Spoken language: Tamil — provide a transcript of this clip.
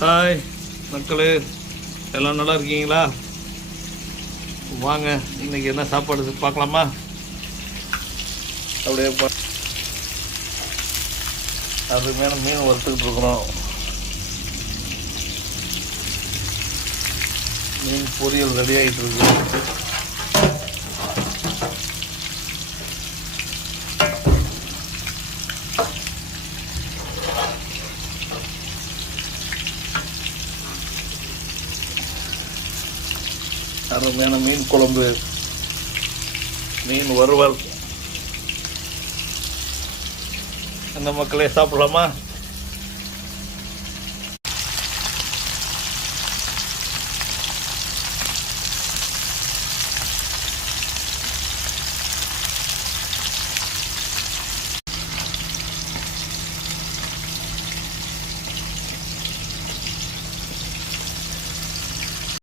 ஹாய் மக்களே. எல்லாம் நல்லா இருக்கீங்களா? வாங்க இன்னைக்கு என்ன சாப்பாடு பார்க்கலாமா? அப்படியே பா மேலே மீன் வறுத்துக்கிட்டு இருக்கிறோம். மீன் பொரியல் ரெடி ஆகிட்டு இருக்கு. அருமையான மீன் குழம்பு. மீன் வறுவல். அந்த மக்களே சாப்பிடலாமா?